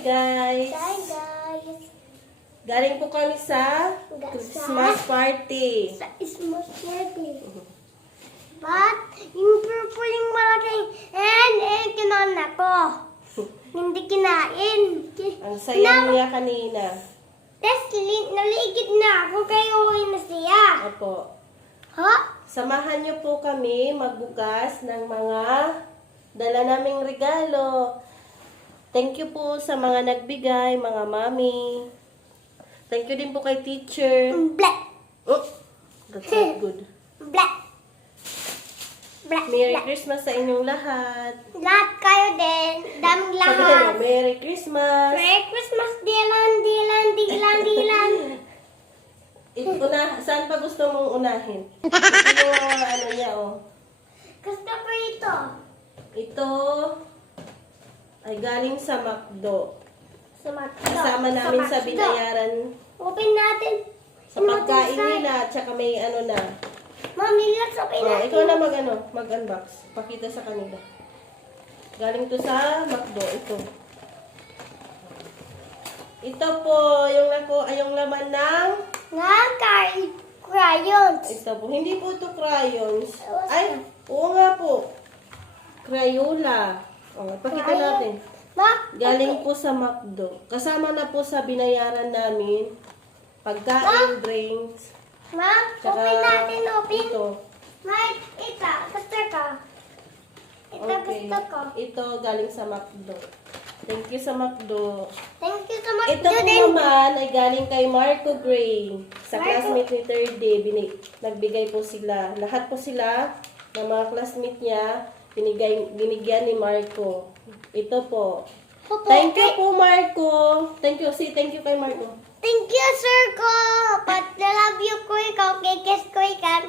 guys! Hi guys! Galing po kami sa Christmas party. Sa Christmas party. But, yung purple yung malaking kinain ako. Hindi kinain. Ang saya niya kanina. Tapos, naligid na ako kaya okay na siya. Opo. Ha? Samahan niyo po kami magbukas ng mga dala naming regalo. Thank you po sa mga nagbigay, mga mami. Thank you din po kay teacher. Black. Oh, that's not good. Black. Black. Merry Black. Christmas sa inyong lahat. Lahat kayo din. Daming Sabi lahat. mo, Merry Christmas. Merry Christmas, dilan. Saan pa gusto mong unahin? Ito yung ano niya, oh. Gusto ko ito. Ito ay galing sa McDo. Sa Kasama namin sa McDo. binayaran Open natin. sa pagkain nila, tsaka may ano na. Mami, let's open Oh, natin. ikaw na mag-unbox. Pakita sa kanila. Galing to sa McDo, ito. Ito po, yung laman ng Crayons. ito po. Hindi po ito crayons. Ay, oo nga po. Crayola. Oh, pakita natin. Ma, Galing po sa McDo. Kasama na po sa binayaran namin. Pagkain, drinks. Ma, Tsaka open natin, open. ito. Ma, ito, gusto ko. Ito, Okay. gusto ko. Ito galing sa McDo. Thank you sa McDo. Thank you so much. Ito po naman ay galing kay Marco Gray. Sa Marco. classmate ni third day, nagbigay po sila. Lahat po sila ng mga classmate niya, binigyan ni Marco. Ito po. Thank you po, Marco. Thank you. Say thank you kay Marco. Thank you, sir ko. But I love you ko ikaw. Kikis ko ikan.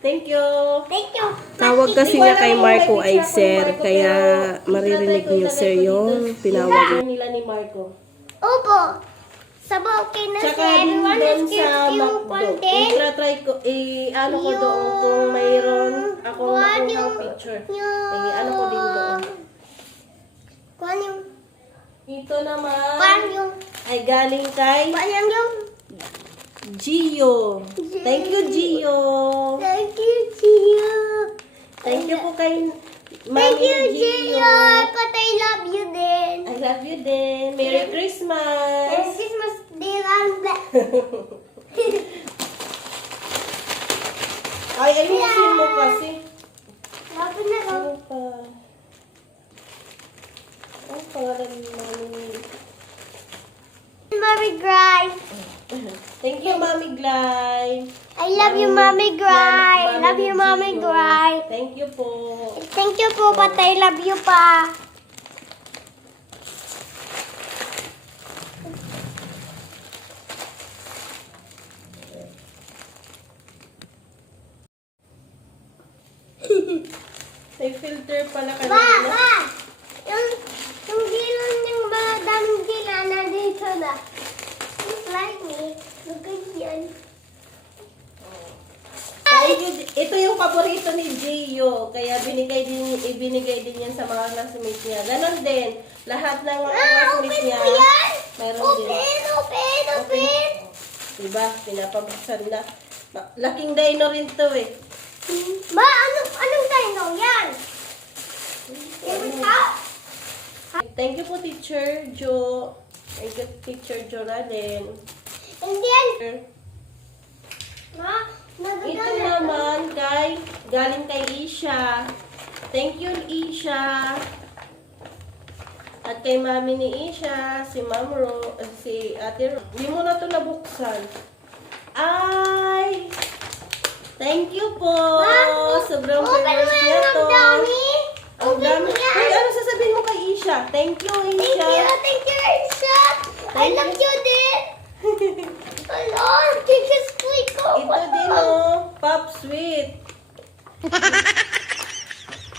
Thank you. Thank you. Tawag kasi niya kay Marco ay sir, kaya maririnig niyo sir yung tinawag nila ni Marco. Opo. Sabaw okay na Tsaka siya. din Everyone doon is sa yung McDo. content. I-try ko, ano ko doon kung mayroon akong Kuhan nakuha yung- picture. yung- Ano ko din doon. Kuhan yung... Ito naman Kuhan yung... ay galing kay Kuhan yung... Gio. Thank you, Gio. Thank you, Gio. Thank you po kay Thank Mami you, Gio. Gio. But I love you din. I love you din. Merry Christmas. Merry Christmas, Dylan. Ay, ayusin mo kasi. Love na lang. Ano pa? Ang pangalan ni Mami. Mommy Gray. Thank you, Mami Glay. I love you, Mommy Gray. I love you, Mommy Gio. Gray. Thank you po. Thank you po, but I love you pa. May filter pala Ma, kanina. ma! Yung dilan yung daming dilan nandito na. Just like me. Look at yan. Thank you. Ito yung paborito ni Gio. Kaya ibinigay din yan sa mga classmates niya. Ganon din. Lahat ng mga classmates Open niya. mo yan! Meron din. Open! Diba? Pinapabuksan na. Laking dino rin to eh. Ma, anong dino yan? Thank you po, Teacher Jo. Thank you, Teacher Joralyn. Hindi yan. Ma, Ito nagagana. naman galing kay Isha. Thank you, Isha. At kay mami ni Isha, si Ma'am Ro, si Ate Ro. Hindi mo na ito nabuksan. Ay! Thank you po. Sobrang Open mo favorite yan niya ng to. dami. Ang Open dami. mo yan. Ay, ano sasabihin mo kay Isha? Thank you, Thank Isha. you, Aisha. I love you din. Hello, kikis ko ikaw. Ito din oh, Pop Sweet.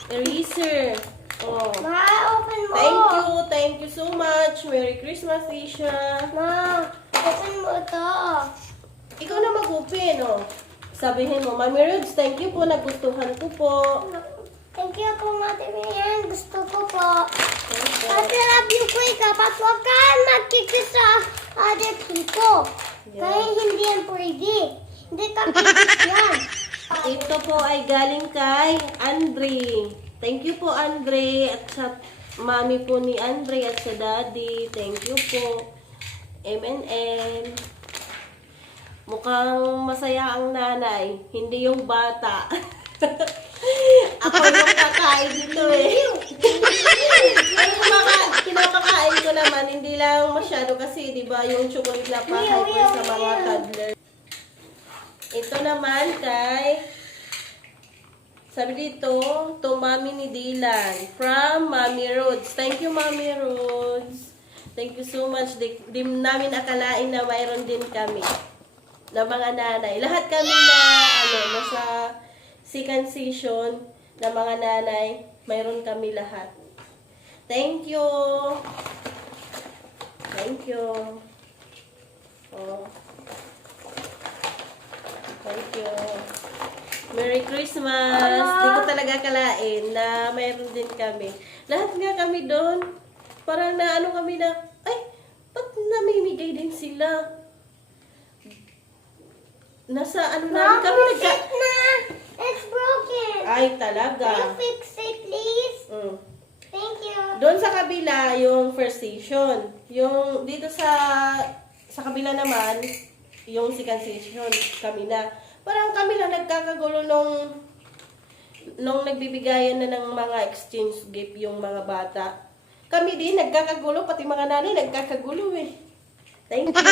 Eraser. Oh. Ma, open mo. Thank you so much. Merry Christmas, Isha. Ma, open mo to. Ikaw na mag-open, oh. Sabihin mo, Mami Rods, thank you po, nagustuhan ko po. Thank you po, Mate Mian. Gusto ko po. Thank you. Ate, dapat huwag ka magkikis sa other people. Yeah. Kaya hindi yan pwede. Hindi ka kikis yan. Ito po ay galing kay Andre. Thank you po, Andre. At sa mami po ni Andre at sa daddy. Thank you po. M&M. Mukhang masaya ang nanay. Hindi yung bata. Ako yung kakain dito eh. Ang kinapakain ko naman, hindi lang masyado kasi, di ba, yung chocolate na pahay ko sa mga toddler. Ito naman kay, sabi dito, to Mami ni Dylan, from Mami Rhodes. Thank you, Mami Rhodes. Thank you so much. Di namin akalain na mayroon din kami na mga nanay. Lahat kami na, nasa second season na mga nanay, mayroon kami lahat. Thank you. Thank you. Oh. Thank you. Merry Christmas! Di ko talaga kalain na mayroon din kami. Lahat nga kami doon. Parang na ano kami na, ay, ba't namimigay din sila? Nasa ano namin kami nagka... na! It's broken. Ay, talaga. Can you fix it, please? Mm. Thank you. Doon sa kabila, yung first station. Yung dito sa kabila naman, yung second station, kami na. Parang kami lang nagkakagulo nung nagbibigayan na ng mga exchange gift yung mga bata. Kami din nagkakagulo, pati mga nanay nagkakagulo eh. Thank you.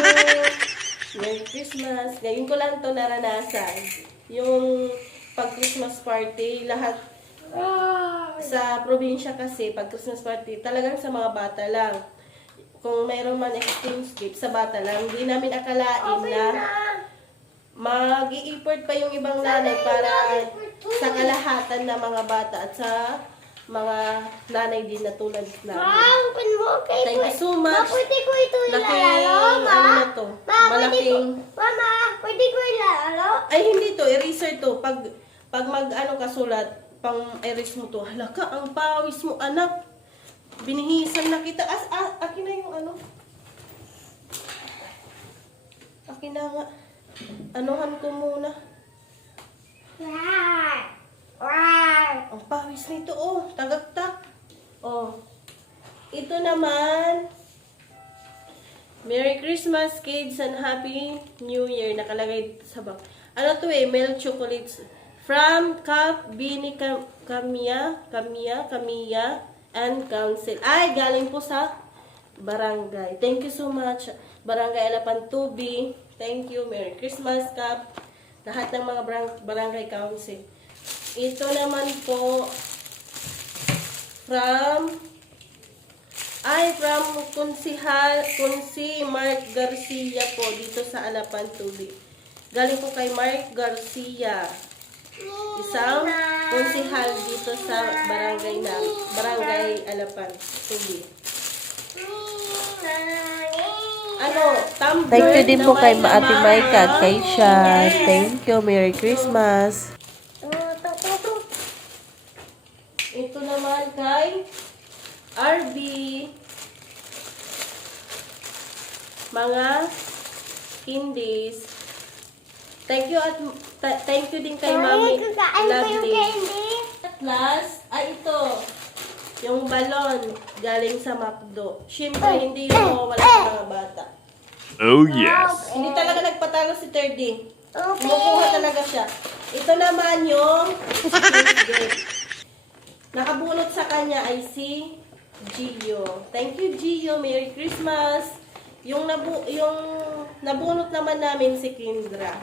Merry Christmas. Ngayon ko lang to naranasan. Yung pag Christmas party, lahat sa probinsya kasi, pag Christmas party, talagang sa mga bata lang. Kung mayroon man exchange gift, sa bata lang. Hindi namin akalain na mag-i-effort pa yung ibang nanay para sa kalahatan ng mga bata at sa mga nanay din na tulad namin. Open mo. Okay, Thank you so much. Pwede ko ito Laking, ilalaro, ma? ano na to, malaking... Mama, pwede ko ilalaro? Ay, hindi to, eraser to. Pag mag-ano kasulat, pang erase mo to. Hala ka, ang pawis mo, anak. Binihisan na kita. Akin na yung ano. Akin na nga. Anuhan ko muna. Ang pawis nito, oh. Tagaktak. Oh. Ito naman. Merry Christmas, kids, and Happy New Year. Nakalagay sa bag. Ano to eh? Milk chocolates. From Cup, Bini, Kamiya, and Council. Ay, galing po sa barangay. Thank you so much. Barangay Alapantubi. Thank you. Merry Christmas, Cup. Lahat ng mga barangay council. Ito naman po from Kunsi Mark Garcia po dito sa Alapantubi. Galing po kay Mark Garcia. Isang konsihal dito sa barangay Alapantubi. Tumbler. Thank you din po kay naman Ate Maika at kay Shar. Thank you. Merry Christmas. Ito naman kay RB. Mga candies. Thank you din kay Mami Lovely. At last, ay ito. Yung balon galing sa McDo. Siyempre, hindi yung mawawala sa mga bata. Oh yes. Hindi talaga nagpatalo si 3D. Okay. Kumukuha talaga siya. Ito naman yung nakabunot sa kanya ay si Gio. Thank you, Gio. Merry Christmas. Yung nabunot naman namin si Kindra.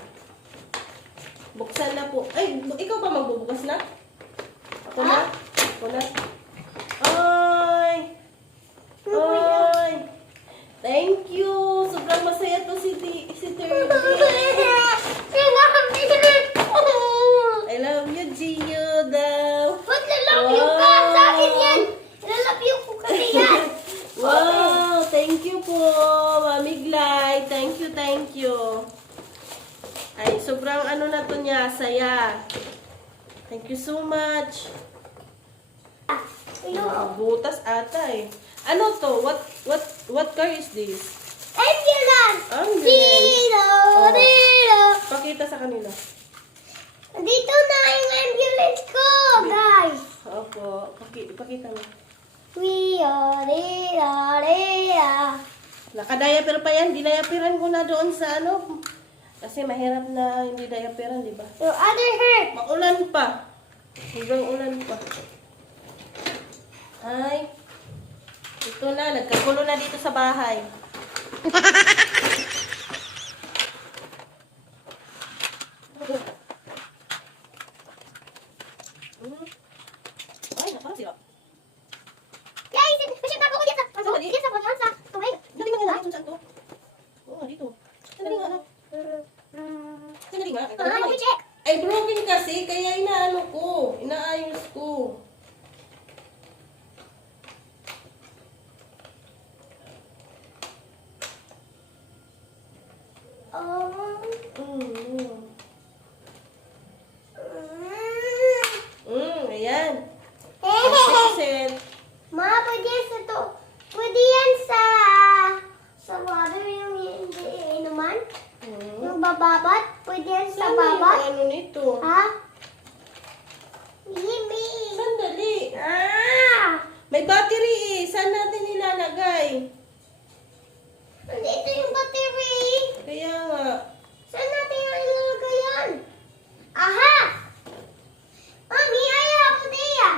Buksan na po. Ay, ikaw ba magbubukas na? Ako na? Ako na? Ay! Ay! Thank you! Sobrang masaya to si 30. I love you, Gio, daw. Ba't lalapyo ka? Sa akin yan. Lalapyo ko kasi yan. Wow! Thank you po, Mami Glay. Thank you. Ay, sobrang ano na to niya, saya. Thank you so much. Butas ata eh. Ano to? What car is this? Ambulance! Ambulance. Dito! Oh. Dito! Pakita sa kanila. Dito na yung ambulance ko, guys! Opo. Pakita mo. We are dito. Naka-diaper pa yan. Dinayaperan ko na doon sa ano. Kasi mahirap na hindi diaperan, di ba? Your other hurt. Maulan pa. Sobrang ulan pa. Ay. Ito na. Nagkagulo na dito sa bahay. Ay, nakasira. Guys, masyad ako dito. Dito sa kanya sa tubig. Dali nga nga. Saan to? Oo, dito. Sandali nga. Sandali nga. Let me check. Ay, broken kasi. Kaya inaano ko. Inaayos ko. Oh. Ayan. Set. Ma, pwede yan sa to. Pwede yan sa water yung hindi inuman. Yung bababat. Pwede yan sa Saan yung babat. ano nito? Ha? Mimi. Sandali. Ah! May battery eh. Saan natin nilalagay? Dito yung battery. Kaya nga. Saan natin yung ilalagay yan? Aha! Mami, I have a idea.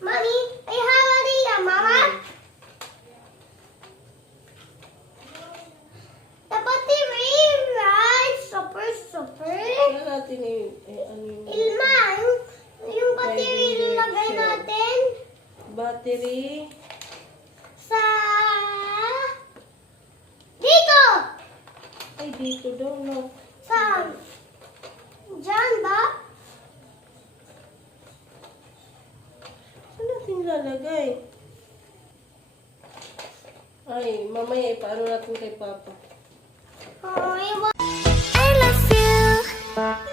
Mami, I have a idea, Mama. The battery, right? Super. Saan natin ano yung Ilma, yung battery ilalagay natin battery? sa... Dito! Ay, dito daw, no? Saan? Diyan ba? Saan natin nilalagay? Ay, mamaya ipaano natin kay Papa. Oh, I love you.